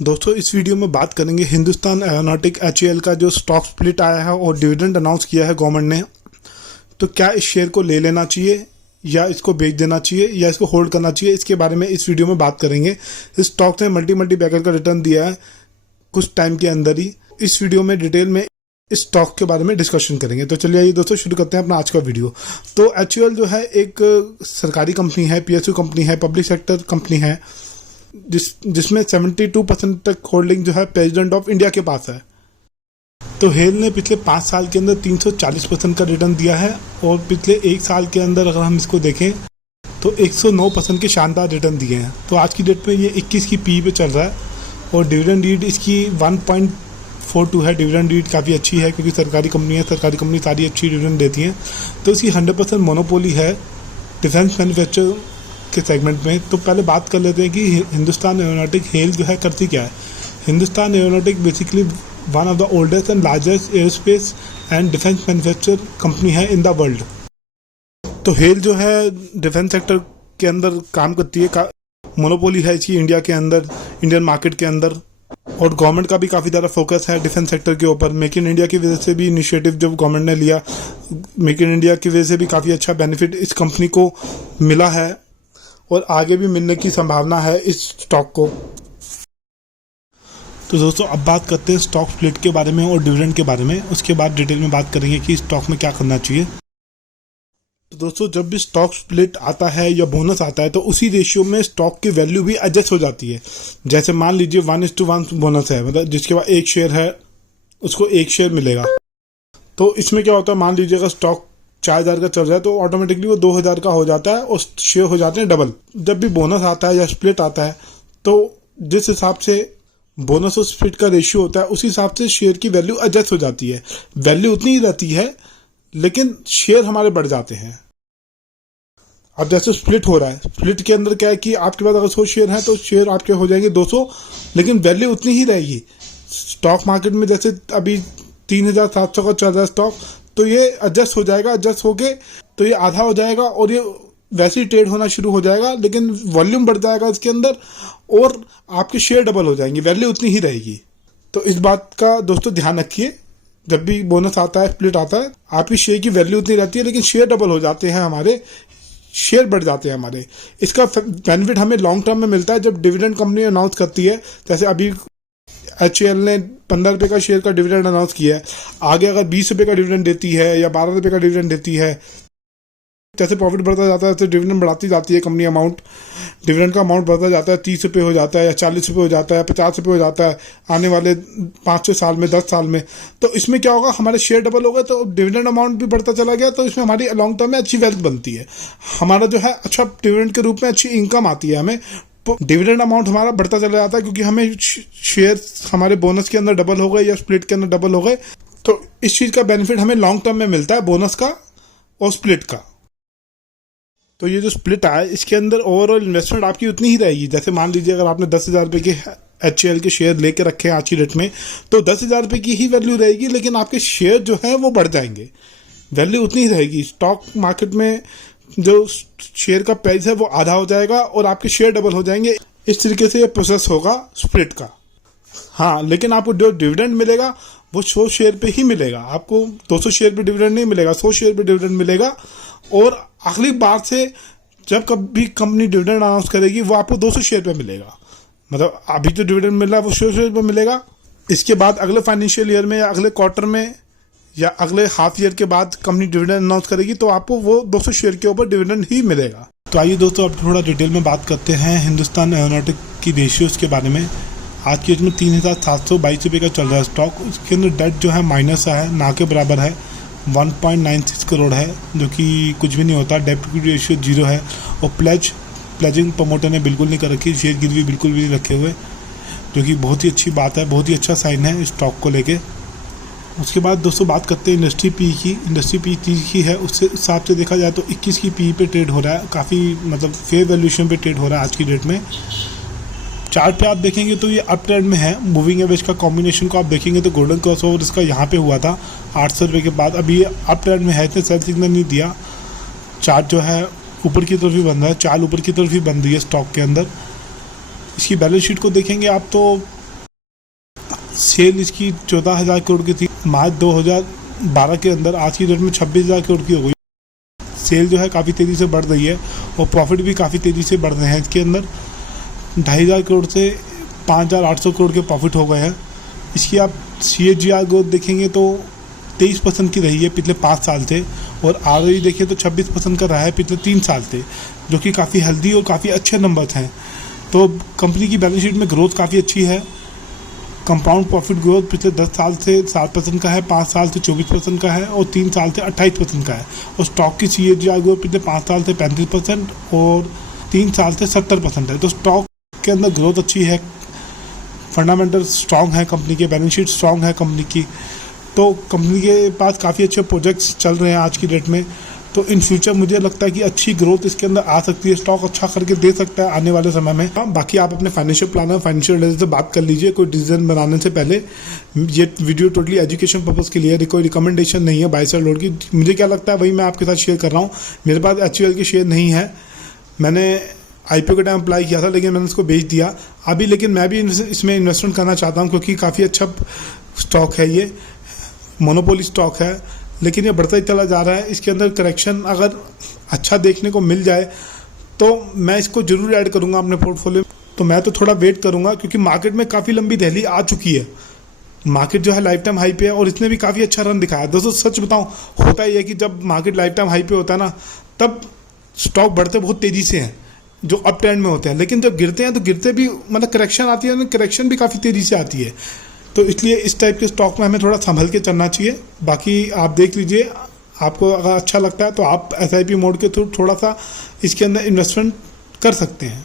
दोस्तों इस वीडियो में बात करेंगे हिंदुस्तान एरोनॉटिक HAL का जो स्टॉक स्प्लिट आया है और डिविडेंड अनाउंस किया है गवर्नमेंट ने। तो क्या इस शेयर को ले लेना चाहिए या इसको बेच देना चाहिए या इसको होल्ड करना चाहिए, इसके बारे में इस वीडियो में बात करेंगे। इस स्टॉक ने मल्टी बैगर का रिटर्न दिया है कुछ टाइम के अंदर ही। इस वीडियो में डिटेल में इस स्टॉक के बारे में डिस्कशन करेंगे। तो चलिए दोस्तों शुरू करते हैं अपना आज का वीडियो। तो HAL जो है एक सरकारी कंपनी है, PSU कंपनी है, पब्लिक सेक्टर कंपनी है, जिसमें 72% तक होल्डिंग जो है प्रेसिडेंट ऑफ इंडिया के पास है। तो हेल ने पिछले 5 साल के अंदर 340% का रिटर्न दिया है और पिछले 1 साल के अंदर अगर हम इसको देखें तो 109% के शानदार रिटर्न दिए हैं। तो आज की डेट में ये 21 की पी पे चल रहा है और डिविडेंड यील्ड इसकी 1.42 है। डिविडेंड यील्ड काफ़ी अच्छी है क्योंकि सरकारी कंपनी है, सरकारी कंपनी सारी अच्छी डिविडेंड देती हैं। तो इसकी 100% मोनोपोली है डिफेंस मैन्युफैक्चर के सेगमेंट में। तो पहले बात कर लेते हैं कि हिंदुस्तान एरोनॉटिक हेल जो है करती क्या है। Hindustan aeronautic basically one of the oldest and largest aerospace and defence manufacture company है इन द वर्ल्ड। तो हेल जो है डिफेंस सेक्टर के अंदर काम करती है, मोनोपोली है इसकी इंडिया के अंदर, इंडियन मार्केट के अंदर। और गवर्नमेंट का भी काफ़ी ज़्यादा फोकस है डिफेंस सेक्टर के ऊपर। मेक इन इंडिया की वजह से भी इनिशिएटिव जो गवर्नमेंट ने लिया, मेक इन इंडिया की वजह से भी काफ़ी अच्छा बेनिफिट इस कंपनी को मिला है और आगे भी मिलने की संभावना है इस स्टॉक को। तो दोस्तों अब बात करते हैं स्टॉक स्प्लिट के बारे में और डिविडेंड के बारे में। उसके बाद डिटेल में बात करेंगे कि स्टॉक में क्या करना चाहिए। तो दोस्तों जब भी स्टॉक स्प्लिट आता है या बोनस आता है तो उसी रेशियो में स्टॉक की वैल्यू भी एडजस्ट हो जाती है। जैसे मान लीजिए 1:1 बोनस है, मतलब जिसके बाद 1 शेयर है उसको 1 शेयर मिलेगा। तो इसमें क्या होता है, मान लीजिए अगर स्टॉक 4000 का चल रहा है तो ऑटोमेटिकली वो 2000 का हो जाता है और शेयर हो जाते हैं डबल। जब भी बोनस आता है या स्प्लिट आता है तो जिस हिसाब से बोनस और स्प्लिट का रेशियो होता है उसी हिसाब से शेयर की वैल्यू एडजस्ट हो जाती है। वैल्यू उतनी ही रहती है लेकिन शेयर हमारे बढ़ जाते हैं। अब जैसे स्प्लिट हो रहा है, स्प्लिट के अंदर क्या है कि आपके पास अगर 100 शेयर हैं तो शेयर आपके हो जाएंगे 200, लेकिन वैल्यू उतनी ही रहेगी। स्टॉक मार्केट में जैसे अभी 3700 का चल रहा है स्टॉक, तो ये एडजस्ट हो जाएगा, एडजस्ट होके तो ये आधा हो जाएगा और ये वैसे ही ट्रेड होना शुरू हो जाएगा, लेकिन वॉल्यूम बढ़ जाएगा इसके अंदर और आपके शेयर डबल हो जाएंगे, वैल्यू उतनी ही रहेगी। तो इस बात का दोस्तों ध्यान रखिए, जब भी बोनस आता है, स्प्लिट आता है, आपकी शेयर की वैल्यू उतनी रहती है लेकिन शेयर डबल हो जाते हैं, हमारे शेयर बढ़ जाते हैं हमारे। इसका बेनिफिट हमें लॉन्ग टर्म में मिलता है जब डिविडेंड कंपनी अनाउंस करती है। जैसे अभी HAL ने 15 रुपये का शेयर का डिविडेंड अनाउंस किया है। आगे अगर 20 रुपये का डिविडेंड देती है या 12 रुपये का डिविडेंड देती है, जैसे प्रॉफिट बढ़ता जाता है तो डिविडेंड बढ़ाती जाती है कंपनी। अमाउंट डिविडेंड का अमाउंट बढ़ता जाता है, 30 रुपये हो जाता है या 40 रुपये हो जाता है, 50 रुपये हो जाता है आने वाले 5-6 साल में, 10 साल में। तो इसमें क्या होगा, हमारे शेयर डबल हो गए तो डिविडेंड अमाउंट भी बढ़ता चला गया, तो इसमें हमारी लॉन्ग टर्म में अच्छी वेल्थ बनती है। हमारा जो है अच्छा डिविडेंड के रूप में अच्छी इनकम आती है हमें। डिविडेंड अमाउंट हमारा बढ़ता चला जाता है क्योंकि हमें शेयर हमारे बोनस के अंदर डबल हो गए या स्प्लिट के अंदर डबल हो गए। तो इस चीज़ का बेनिफिट हमें लॉन्ग टर्म में मिलता है, बोनस का और स्प्लिट का। तो ये जो स्प्लिट आया इसके अंदर ओवरऑल इन्वेस्टमेंट आपकी उतनी ही रहेगी। जैसे मान लीजिए अगर आपने 10,000 रुपये के HAL के शेयर लेके रखे हैं आज की डेट में, तो 10,000 रुपये की ही वैल्यू रहेगी, लेकिन आपके शेयर जो हैं वो बढ़ जाएंगे, वैल्यू उतनी ही रहेगी। स्टॉक मार्केट में जो शेयर का प्राइस है वो आधा हो जाएगा और आपके शेयर डबल हो जाएंगे। इस तरीके से ये प्रोसेस होगा स्प्लिट का। हाँ, लेकिन आपको जो डिविडेंड मिलेगा वो 100 शेयर पे ही मिलेगा, आपको 200 शेयर पे डिविडेंड नहीं मिलेगा, 100 शेयर पे डिविडेंड मिलेगा। और अगली बार से जब कभी कंपनी डिविडेंड अनाउंस करेगी वो आपको 200 शेयर पे मिलेगा। मतलब अभी जो डिविडेंड मिल रहा है वो 100 शेयर पे मिलेगा। इसके बाद अगले फाइनेंशियल ईयर में या अगले क्वार्टर में या अगले हाफ ईयर के बाद कंपनी डिविडेंड अनाउंस करेगी तो आपको वो 200 शेयर के ऊपर डिविडेंड ही मिलेगा। तो आइए दोस्तों अब थोड़ा डिटेल में बात करते हैं हिंदुस्तान एरोनॉटिक की रेशियोज़ के बारे में। आज की डेट में 3722 रुपये का चल रहा है स्टॉक। उसके अंदर डेट जो है माइनस है, ना के बराबर है, 1.96 करोड़ है, जो कि कुछ भी नहीं होता। डेब्ट इक्विटी रेशियो 0 है और प्लेजिंग प्रमोटर ने बिल्कुल नहीं कर रखी, शेयर गिरवी बिल्कुल भी नहीं रखे हुए, जो कि बहुत ही अच्छी बात है, बहुत ही अच्छा साइन है स्टॉक को लेके। उसके बाद दोस्तों बात करते हैं इंडस्ट्री पी की। इंडस्ट्री पी 30 की है, उससे हिसाब से देखा जाए तो 21 की पी पे ट्रेड हो रहा है, काफ़ी मतलब फेयर वैल्यूएशन पे ट्रेड हो रहा है आज की डेट में। चार्ट पे आप देखेंगे तो ये अप ट्रेंड में है। मूविंग एवरेज का कॉम्बिनेशन को आप देखेंगे तो गोल्डन क्रॉसओवर इसका यहाँ पे हुआ था 800 रुपये के बाद, अभी ये अप ट्रेंड में है, इतने सेल सिग्नल नहीं दिया। चार्ट जो है ऊपर की तरफ ही बन रहा है, चाल ऊपर की तरफ ही बन रही है स्टॉक के अंदर। इसकी बैलेंस शीट को देखेंगे आप तो सेल इसकी 14,000 करोड़ की थी मार्च 2012 के अंदर, आज की डेट में 26,000 करोड़ की हो गई। सेल जो है काफ़ी तेज़ी से बढ़ रही है और प्रॉफिट भी काफ़ी तेज़ी से बढ़ रहे हैं। इसके अंदर 2,500 करोड़ से 5,800 करोड़ के प्रॉफिट हो गए हैं। इसकी आप CAGR ग्रोथ देखेंगे तो 23% की रही है पिछले 5 साल से, और ROE देखिए तो 26% का रहा है पिछले 3 साल से, जो कि काफ़ी हेल्दी और काफ़ी अच्छे नंबर्स हैं। तो कंपनी की बैलेंस शीट में ग्रोथ काफ़ी अच्छी है। कंपाउंड प्रॉफिट ग्रोथ पिछले 10 साल से 7% का है, 5 साल से 24% का है और 3 साल से 28% का है। और स्टॉक की CAGR ग्रोथ पिछले 5 साल से 35% और 3 साल से 70% है। तो स्टॉक के अंदर ग्रोथ अच्छी है, फंडामेंटल स्ट्रांग है कंपनी के, बैलेंस शीट स्ट्रांग है कंपनी की। तो कंपनी के पास काफ़ी अच्छे प्रोजेक्ट्स चल रहे हैं आज की डेट में। तो इन फ्यूचर मुझे लगता है कि अच्छी ग्रोथ इसके अंदर आ सकती है, स्टॉक अच्छा करके दे सकता है आने वाले समय में। हाँ, बाकी आप अपने फाइनेंशियल प्लानर, फाइनेंशियल एडवाइजर से बात कर लीजिए कोई डिसीजन बनाने से पहले। ये वीडियो टोटली एजुकेशन पर्पज़ के लिए, कोई रिकमेंडेशन नहीं है बाय सेल लोड की। मुझे क्या लगता है वही मैं आपके साथ शेयर कर रहा हूँ। मेरे पास HUL के शेयर नहीं है, मैंने IPO के टाइम अप्लाई किया था लेकिन मैंने उसको बेच दिया अभी। लेकिन मैं भी इसमें इन्वेस्टमेंट करना चाहता हूँ क्योंकि काफ़ी अच्छा स्टॉक है, ये मोनोपोली स्टॉक है, लेकिन ये बढ़ता ही चला जा रहा है। इसके अंदर करेक्शन अगर अच्छा देखने को मिल जाए तो मैं इसको ज़रूर ऐड करूँगा अपने पोर्टफोलियो में। तो मैं तो थोड़ा वेट करूँगा क्योंकि मार्केट में काफ़ी लंबी दहली आ चुकी है। मार्केट जो है लाइफ टाइम हाई पे है और इसने भी काफ़ी अच्छा रन दिखाया। दोस्तों सच बताऊँ, होता ही है कि जब मार्केट लाइफ टाइम हाई पे होता है ना, तब स्टॉक बढ़ते बहुत तेज़ी से हैं जो अप ट्रेंड में होते हैं, लेकिन जब गिरते हैं तो गिरते भी मतलब करेक्शन आती है, करेक्शन भी काफ़ी तेज़ी से आती है। तो इसलिए इस टाइप के स्टॉक में हमें थोड़ा संभल के चलना चाहिए। बाकी आप देख लीजिए, आपको अगर अच्छा लगता है तो आप SIP मोड के थ्रू थोड़ा सा इसके अंदर इन्वेस्टमेंट कर सकते हैं।